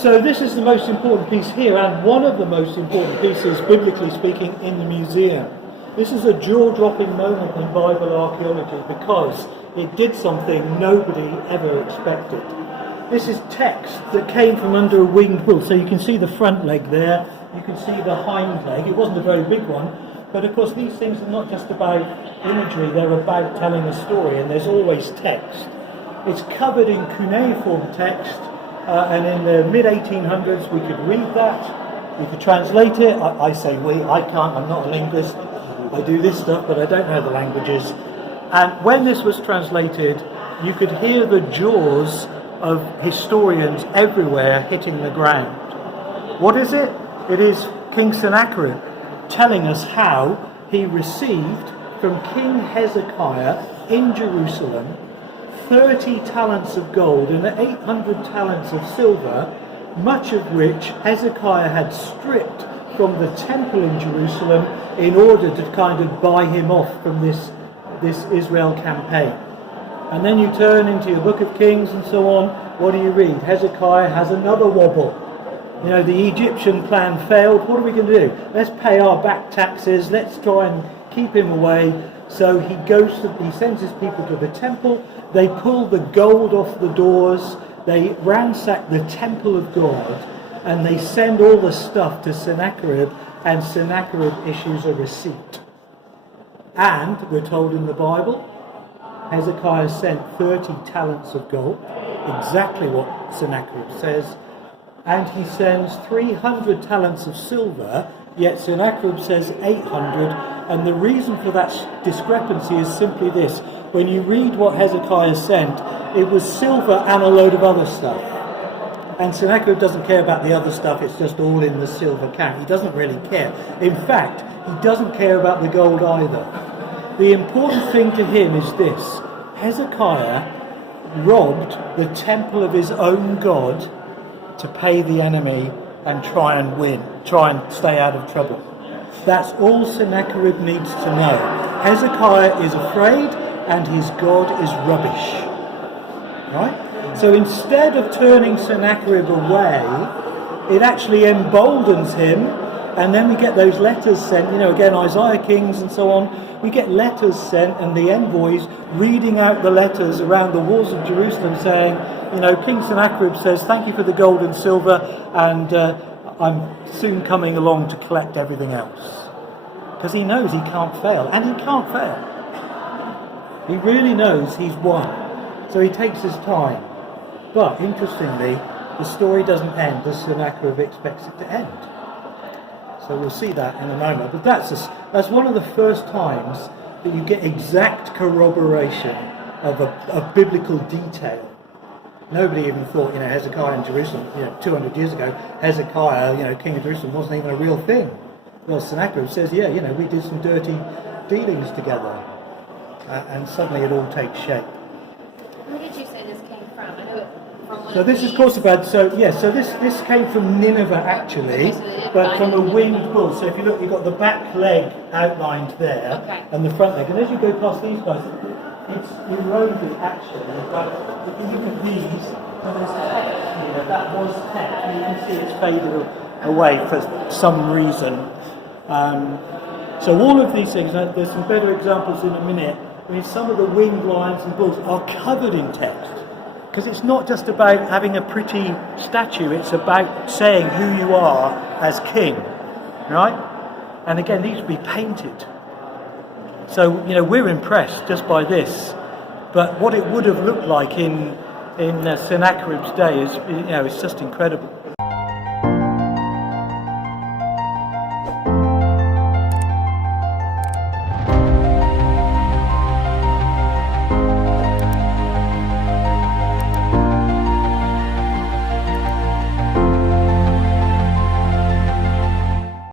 So this is the most important piece here, and one of the most important pieces, biblically speaking, in the museum. This is a jaw-dropping moment in Bible archaeology because it did something nobody ever expected. This is text that came from under a winged bull. So you can see the front leg there, you can see the hind leg. It wasn't a very big one, but of course these things are not just about imagery, they're about telling a story, and there's always text. It's covered in cuneiform text, and in the mid-1800s we could read that, we could translate it. I say we, I can't, I'm not a linguist. I do this stuff, but I don't know the languages. And when this was translated, you could hear the jaws of historians everywhere hitting the ground. What is it? It is King Sennacherib telling us how he received from King Hezekiah in Jerusalem 30 talents of gold and 800 talents of silver, much of which Hezekiah had stripped from the temple in Jerusalem in order to kind of buy him off from this Israel campaign. And then you turn into your book of Kings and so on. What do you read? Hezekiah has another wobble. You know, the Egyptian plan failed. What are we going to do? Let's pay our back taxes. Let's try and keep him away. So he sends his people to the temple. They pull the gold off the doors. They ransack the temple of God. And they send all the stuff to Sennacherib. And Sennacherib issues a receipt. And we're told in the Bible, Hezekiah sent 30 talents of gold, exactly what Sennacherib says, and he sends 300 talents of silver, yet Sennacherib says 800, and the reason for that discrepancy is simply this. When you read what Hezekiah sent, it was silver and a load of other stuff. And Sennacherib doesn't care about the other stuff, it's just all in the silver count. He doesn't really care. In fact, he doesn't care about the gold either. The important thing to him is this. Hezekiah robbed the temple of his own God to pay the enemy and try and win, try and stay out of trouble. That's all Sennacherib needs to know. Hezekiah is afraid and his God is rubbish. Right? So instead of turning Sennacherib away, it actually emboldens him, and then we get those letters sent, again, Isaiah Kings and so on. We get letters sent and the envoys reading out the letters around the walls of Jerusalem saying, King Sennacherib says, thank you for the gold and silver, and I'm soon coming along to collect everything else. Because he knows he can't fail, and he can't fail. He really knows he's won. So he takes his time. But interestingly, the story doesn't end as Sennacherib expects it to end. So we'll see that in a moment. But that's one of the first times that you get exact corroboration of a biblical detail. Nobody even thought, Hezekiah in Jerusalem, 200 years ago, Hezekiah, king of Jerusalem, wasn't even a real thing. Well, Sennacherib says, we did some dirty dealings together. And suddenly it all takes shape. Where did you say this came from? I know it from one. So this is, of course, so this came from Nineveh, actually, but from a winged bull. So if you look, you've got the back leg outlined there, and the front leg. And as you go past these guys, it's eroded, actually. But if you look at these, so there's text here. That was text. You can see it's faded away for some reason. So all of these things, there's some better examples in a minute. Some of the winged lions and bulls are covered in text. Because it's not just about having a pretty statue, it's about saying who you are as king, right? And again, these would be painted. So, we're impressed just by this. But what it would have looked like in Sennacherib's day is, it's just incredible.